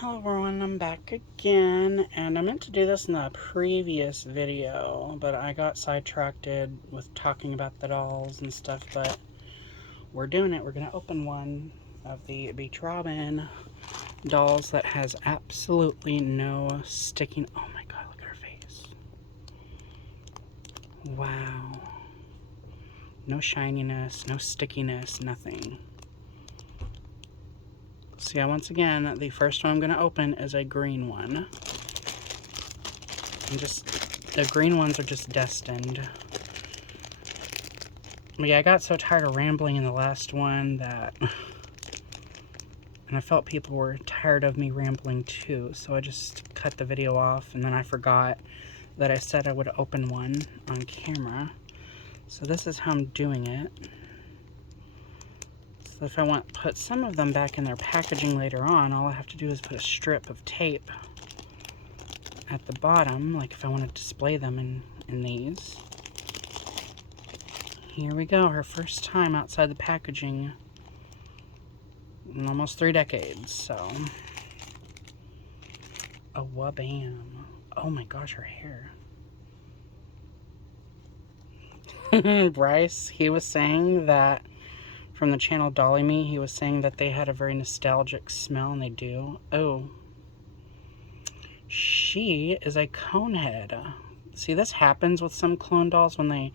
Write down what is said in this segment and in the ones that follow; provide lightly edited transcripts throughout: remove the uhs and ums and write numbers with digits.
Hello everyone, I'm back again, and I meant to do this in the previous video, but I got sidetracked with talking about the dolls and stuff, but we're doing it. We're going to open one of the Beach Robin dolls that has absolutely no sticking. Oh my god, look at her face. Wow. No shininess, no stickiness, nothing. So yeah, once again, the first one I'm going to open is a green one. And the green ones are just destined. But yeah, I got so tired of rambling in the last one that... and I felt people were tired of me rambling too, so I just cut the video off, and then I forgot that I said I would open one on camera. So this is how I'm doing it. So if I want to put some of them back in their packaging later on, all I have to do is put a strip of tape at the bottom, like if I want to display them in these. Here we go, her first time outside the packaging in almost 3 decades, so. Oh, wabam. Oh my gosh, her hair. Bryce, he was saying that, from the channel Dolly Me, he was saying that they had a very nostalgic smell, and they do. Oh. She is a conehead. See, this happens with some clone dolls when they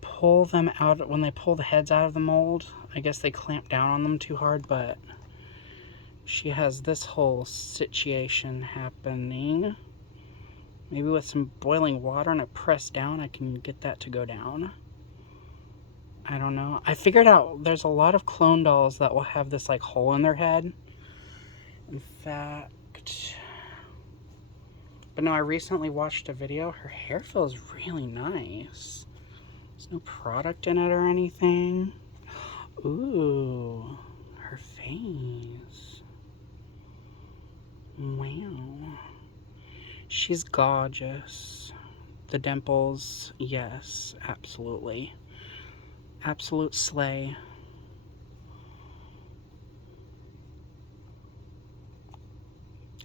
pull them out, when they pull the heads out of the mold. I guess they clamp down on them too hard, but she has this whole situation happening. Maybe with some boiling water and I press down, I can get that to go down. I don't know. I figured out there's a lot of clone dolls that will have this like hole in their head. In fact, but no, I recently watched a video. Her hair feels really nice. There's no product in it or anything. Ooh, her face. Wow. She's gorgeous. The dimples, yes, absolutely. Absolute slay.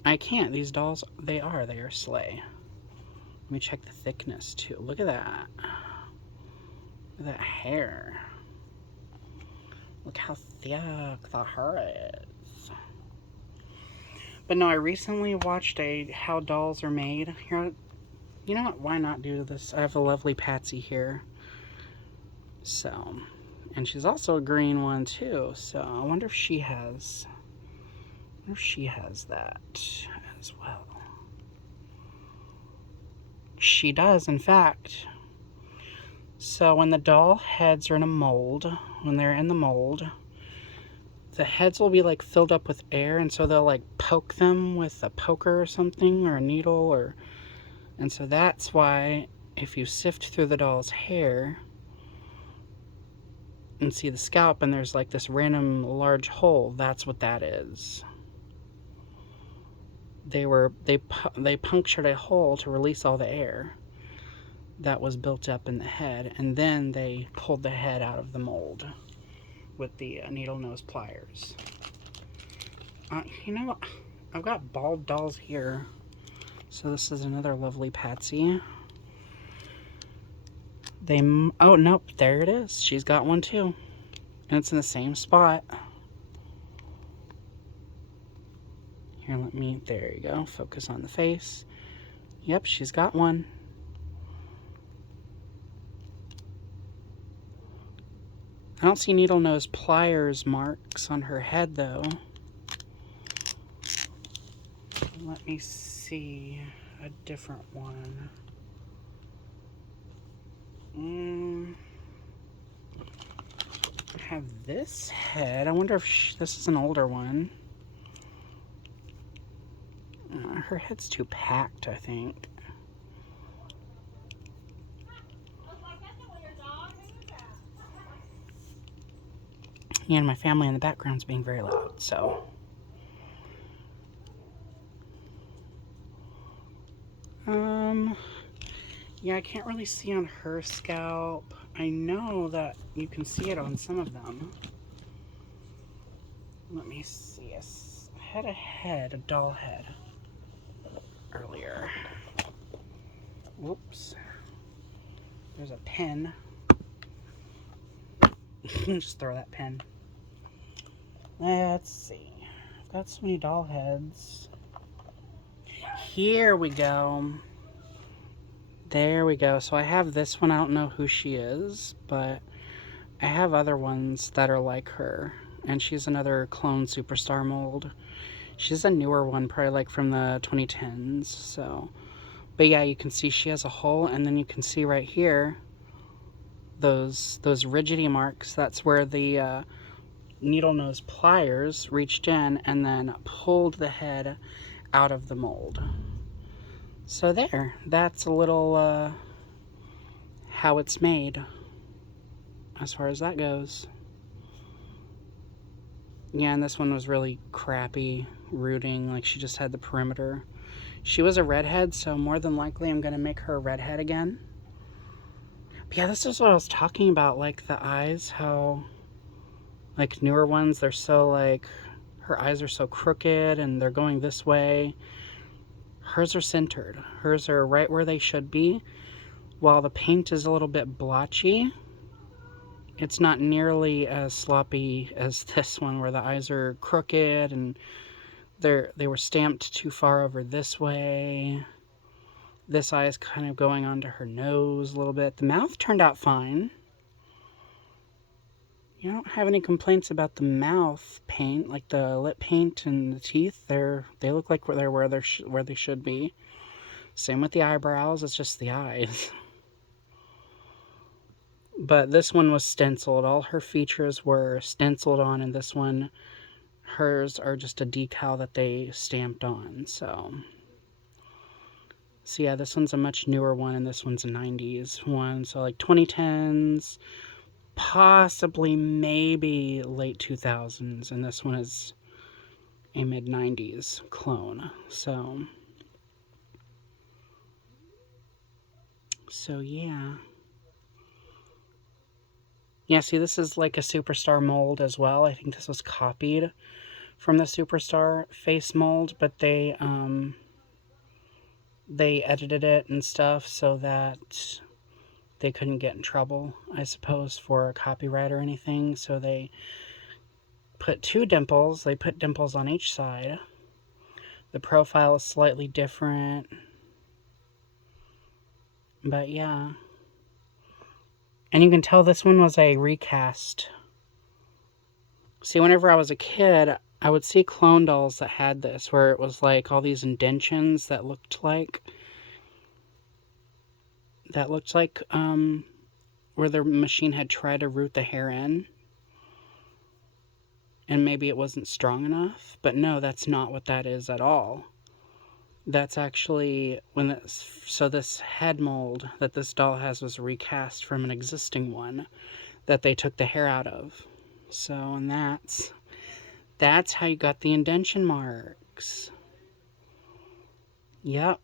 I can't. These dolls, they are slay. Let me check the thickness too. Look at that. Look at that hair. Look how thick the hair is. But no, I recently watched how dolls are made. Here, you know what? Why not do this? I have a lovely Patsy here. So, and she's also a green one too. So I wonder if she has. I wonder if she has that as well. She does, in fact. So when the doll heads are in a mold, when they're in the mold, the heads will be like filled up with air, and so they'll like poke them with a poker or something, or a needle, and so that's why if you sift through the doll's hair and see the scalp and there's like this random large hole, that's what that is. They punctured a hole to release all the air that was built up in the head, and then they pulled the head out of the mold with the needle nose pliers. You know, I've got bald dolls here. So this is another lovely Patsy. Oh nope, there it is. She's got one too. And it's in the same spot. Here, there you go. Focus on the face. Yep, she's got one. I don't see needle nose pliers marks on her head though. Let me see a different one. I have this head. I wonder if this is an older one. Her head's too packed, I think. And my family in the background's being very loud, so. Yeah, I can't really see on her scalp. I know that you can see it on some of them. Let me see a had a head, a doll head, earlier. Whoops. There's a pen. Just throw that pen. Let's see. I've got so many doll heads. Here we go. There we go. So I have this one. I don't know who she is, but I have other ones that are like her. And she's another clone superstar mold. She's a newer one, probably like from the 2010s. So, but yeah, you can see she has a hole, and then you can see right here those rigidity marks. That's where the needle nose pliers reached in and then pulled the head out of the mold. So there, that's a little how it's made as far as that goes. Yeah, and this one was really crappy rooting, like she just had the perimeter. She was a redhead, so more than likely I'm going to make her a redhead again. But yeah, this is what I was talking about, like the eyes, how like newer ones, they're so like, her eyes are so crooked and they're going this way. Hers are centered. Hers are right where they should be. While the paint is a little bit blotchy, it's not nearly as sloppy as this one where the eyes are crooked and they were stamped too far over this way. This eye is kind of going onto her nose a little bit. The mouth turned out fine. You don't have any complaints about the mouth paint, like the lip paint and the teeth. They look like they're where they should be. Same with the eyebrows. It's just the eyes. But this one was stenciled. All her features were stenciled on, and this one, hers are just a decal that they stamped on. So yeah, this one's a much newer one, and this one's a 90s one. So like 2010s. Possibly maybe late 2000s, and this one is a mid-90s clone. So yeah. Yeah, see, this is like a Superstar mold as well. I think this was copied from the Superstar face mold, but they edited it and stuff so that they couldn't get in trouble, I suppose, for copyright or anything. So they put two dimples. They put dimples on each side. The profile is slightly different. But yeah. And you can tell this one was a recast. See, whenever I was a kid, I would see clone dolls that had this, where it was like all these indentions that looked like where the machine had tried to root the hair in. And maybe it wasn't strong enough. But no, that's not what that is at all. That's actually this head mold that this doll has was recast from an existing one that they took the hair out of. So, and that's how you got the indention marks. Yep.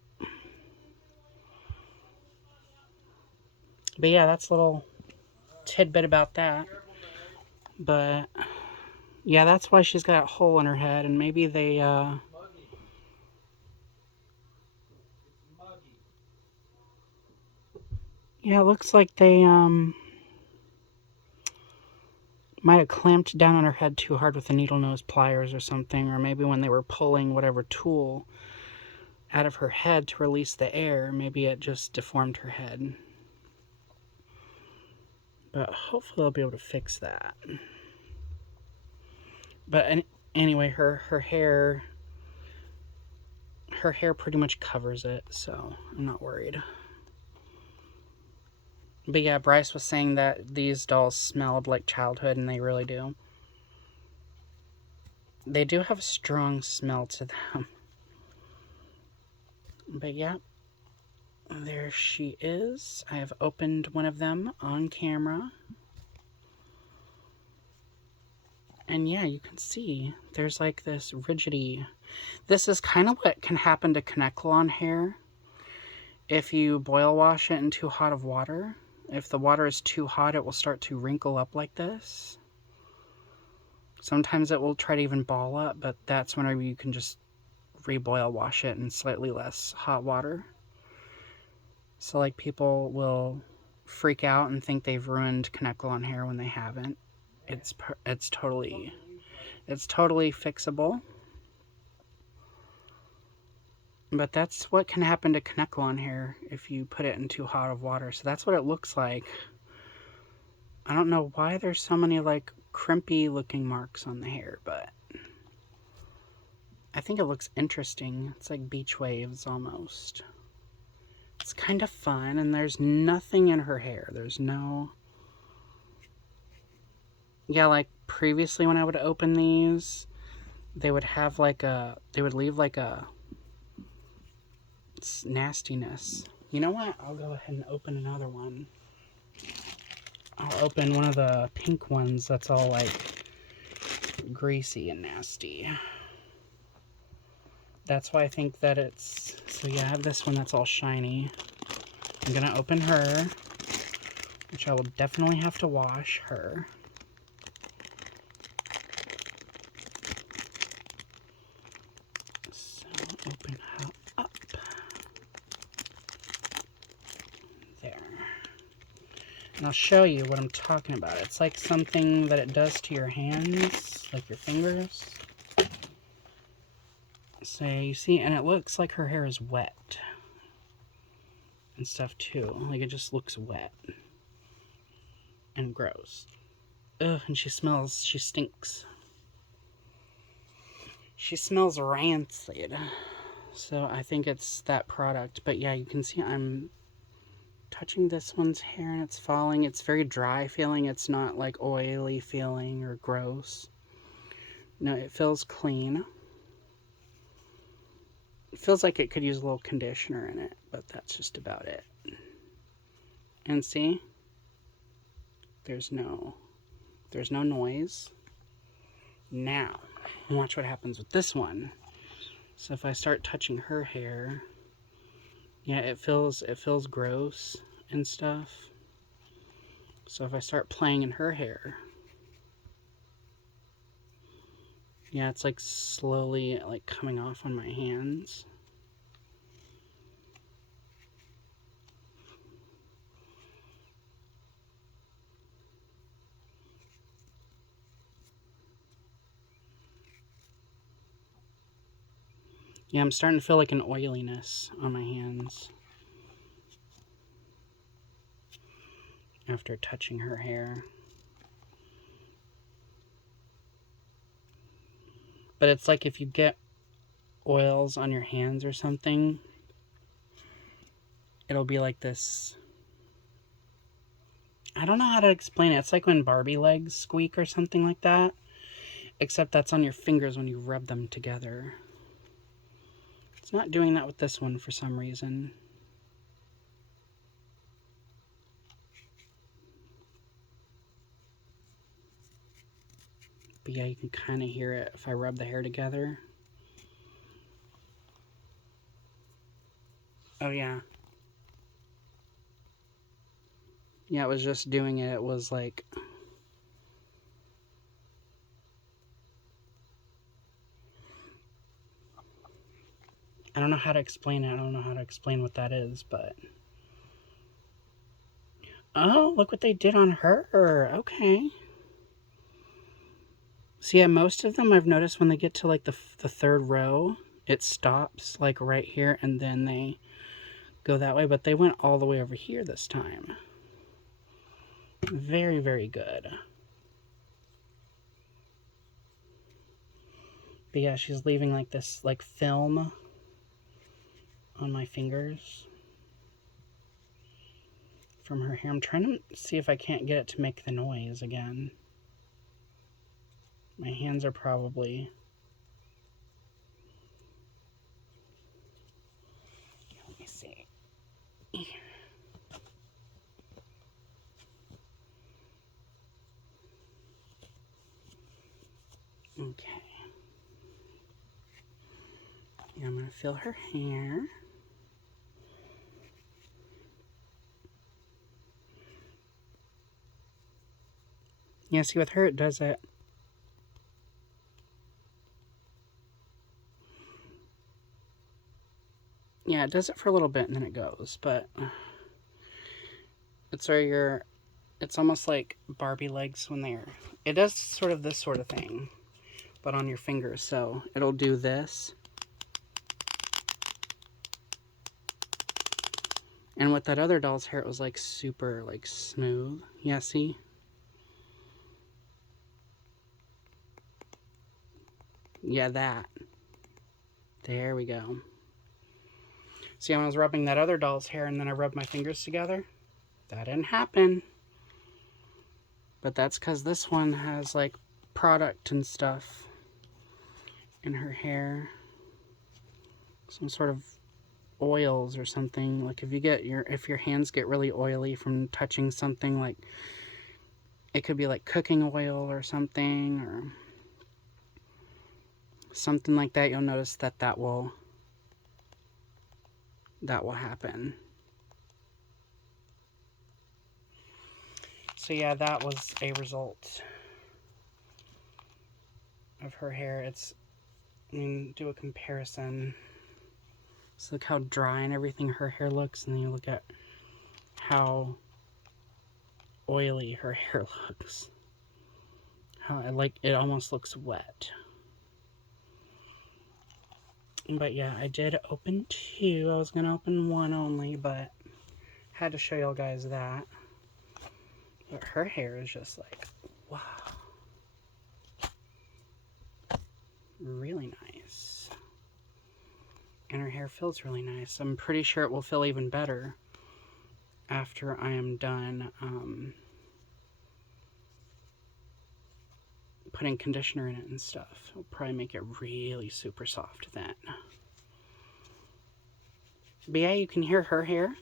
But yeah, that's a little tidbit about that. But yeah, that's why she's got a hole in her head, and maybe they yeah, it looks like they might have clamped down on her head too hard with the needle nose pliers or something, or maybe when they were pulling whatever tool out of her head to release the air, maybe it just deformed her head. But hopefully they'll be able to fix that. But anyway, her hair pretty much covers it, so I'm not worried. But yeah, Bryce was saying that these dolls smelled like childhood, and they really do. They do have a strong smell to them. But yeah, there she is. I have opened one of them on camera. And yeah, you can see there's like this rigidity. This is kind of what can happen to Kanekalon hair if you boil wash it in too hot of water. If the water is too hot, it will start to wrinkle up like this. Sometimes it will try to even ball up, but that's whenever you can just reboil wash it in slightly less hot water. So like people will freak out and think they've ruined Kanekalon hair when they haven't. It's totally fixable. But that's what can happen to Kanekalon hair if you put it in too hot of water. So that's what it looks like. I don't know why there's so many like crimpy looking marks on the hair, but I think it looks interesting. It's like beach waves almost. It's kind of fun, and there's nothing in her hair. There's no... Yeah, like previously when I would open these, they would have like a... They would leave like a... nastiness. You know what? I'll go ahead and open another one. I'll open one of the pink ones that's all like greasy and nasty. That's why I think that it's... So yeah, I have this one that's all shiny. I'm gonna open her, which I will definitely have to wash her. So open her up. There. And I'll show you what I'm talking about. It's like something that it does to your hands, like your fingers. So you see, and it looks like her hair is wet and stuff too. Like it just looks wet and gross. Ugh, and she stinks. She smells rancid. So I think it's that product. But yeah, you can see I'm touching this one's hair and it's falling. It's very dry feeling. It's not like oily feeling or gross. No, it feels clean. It feels like it could use a little conditioner in it, but that's just about it. And see? There's no noise. Now, watch what happens with this one. So if I start touching her hair, yeah, it feels gross and stuff. So if I start playing in her hair, yeah, it's like slowly like coming off on my hands. Yeah, I'm starting to feel like an oiliness on my hands after touching her hair. But it's like if you get oils on your hands or something, it'll be like this. I don't know how to explain it. It's like when Barbie legs squeak or something like that. Except that's on your fingers when you rub them together. It's not doing that with this one for some reason. But yeah, you can kind of hear it if I rub the hair together. Oh yeah. Yeah, it was just doing it. It was like... I don't know how to explain it. I don't know how to explain what that is, but... Oh, look what they did on her. Okay. So yeah, most of them I've noticed when they get to like the third row, it stops like right here and then they go that way, but they went all the way over here this time. Very, very good. But yeah, she's leaving like this like film on my fingers from her hair. I'm trying to see if I can't get it to make the noise again. My hands are probably... Let me see. Okay. Yeah, I'm going to feel her hair. Yeah, see with her it does it. Yeah, it does it for a little bit and then it goes, but it's where you're, it's almost like Barbie legs when they're, it does sort of this sort of thing, but on your fingers. So it'll do this. And with that other doll's hair, it was like super like smooth. Yeah, see? Yeah, that. There we go. See, when I was rubbing that other doll's hair and then I rubbed my fingers together, that didn't happen. But that's because this one has like product and stuff in her hair. Some sort of oils or something. Like if you get if your hands get really oily from touching something, like it could be like cooking oil or something like that, you'll notice that that will happen. So yeah, that was a result of her hair. It's, I mean, do a comparison. So look how dry and everything her hair looks, and then you look at how oily her hair looks. How it almost looks wet. But yeah, I did open 2. I was gonna open 1 only, but had to show y'all guys that. But her hair is just like, wow. Really nice. And her hair feels really nice. I'm pretty sure it will feel even better after I am done putting conditioner in it and stuff. It'll probably make it really super soft then. But yeah, you can hear her hair.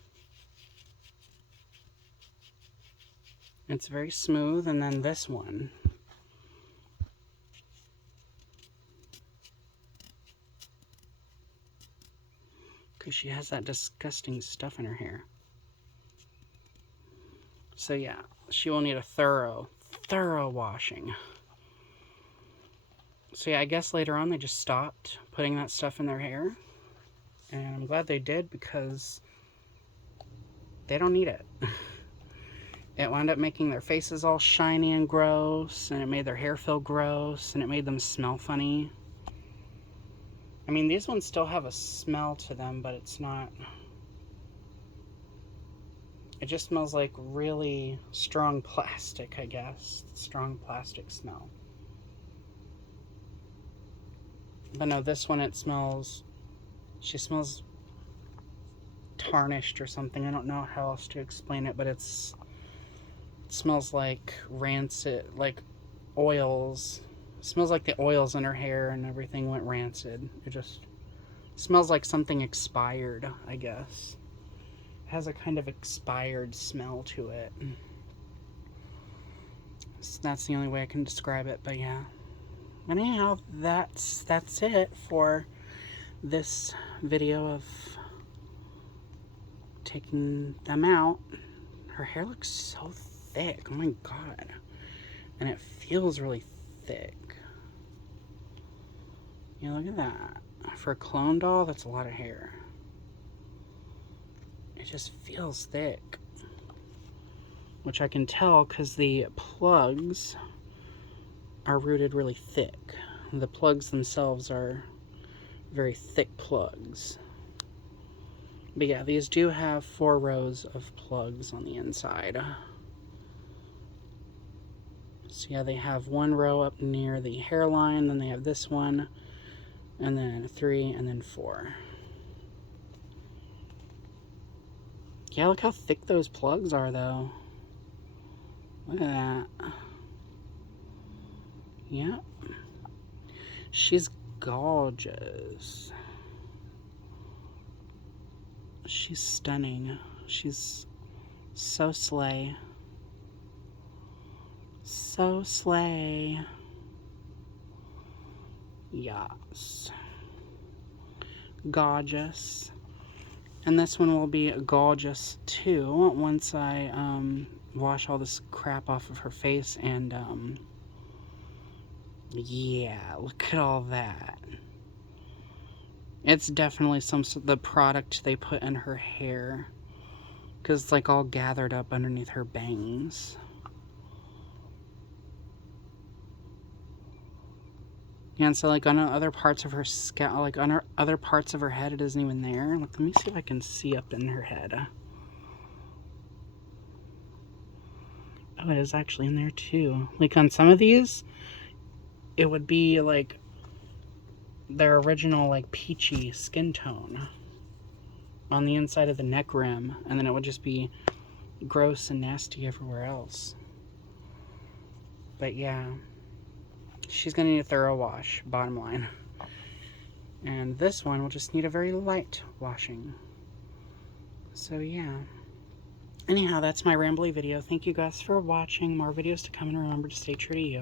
It's very smooth, and then this one. Because she has that disgusting stuff in her hair. So yeah, she will need a thorough washing. So yeah, I guess later on they just stopped putting that stuff in their hair. And I'm glad they did, because they don't need it. It wound up making their faces all shiny and gross, and it made their hair feel gross, and it made them smell funny. I mean, these ones still have a smell to them, but it's not... It just smells like really strong plastic, I guess. Strong plastic smell. But no, this one, it smells... She smells tarnished or something. I don't know how else to explain it, but it smells like rancid, like oils. It smells like the oils in her hair and everything went rancid. It just smells like something expired, I guess. It has a kind of expired smell to it. So that's the only way I can describe it, but yeah. But anyhow, that's it for this video of taking them out. Her hair looks so thick. Oh my god. And it feels really thick. Yeah, look at that. For a clone doll, that's a lot of hair. It just feels thick. Which I can tell because the plugs are rooted really thick. The plugs themselves are very thick plugs. But yeah, these do have 4 rows of plugs on the inside. So yeah, they have 1 row up near the hairline, then they have this one, and then 3, and then 4. Yeah, look how thick those plugs are, though. Look at that. Yeah. She's gorgeous. She's stunning. She's so slay. So slay. Yes. Gorgeous. And this one will be gorgeous too once I wash all this crap off of her face. And yeah, look at all that. It's definitely the product they put in her hair. Because it's like all gathered up underneath her bangs. Yeah, and so like on other parts of her scalp, like on her other parts of her head, it isn't even there. Like, let me see if I can see up in her head. Oh, it is actually in there too. Like on some of these, it would be like their original like peachy skin tone on the inside of the neck rim, and then it would just be gross and nasty everywhere else. But yeah, she's gonna need a thorough wash, bottom line. And this one will just need a very light washing. So yeah. Anyhow, that's my rambly video. Thank you guys for watching. More videos to come, and remember to stay true to you.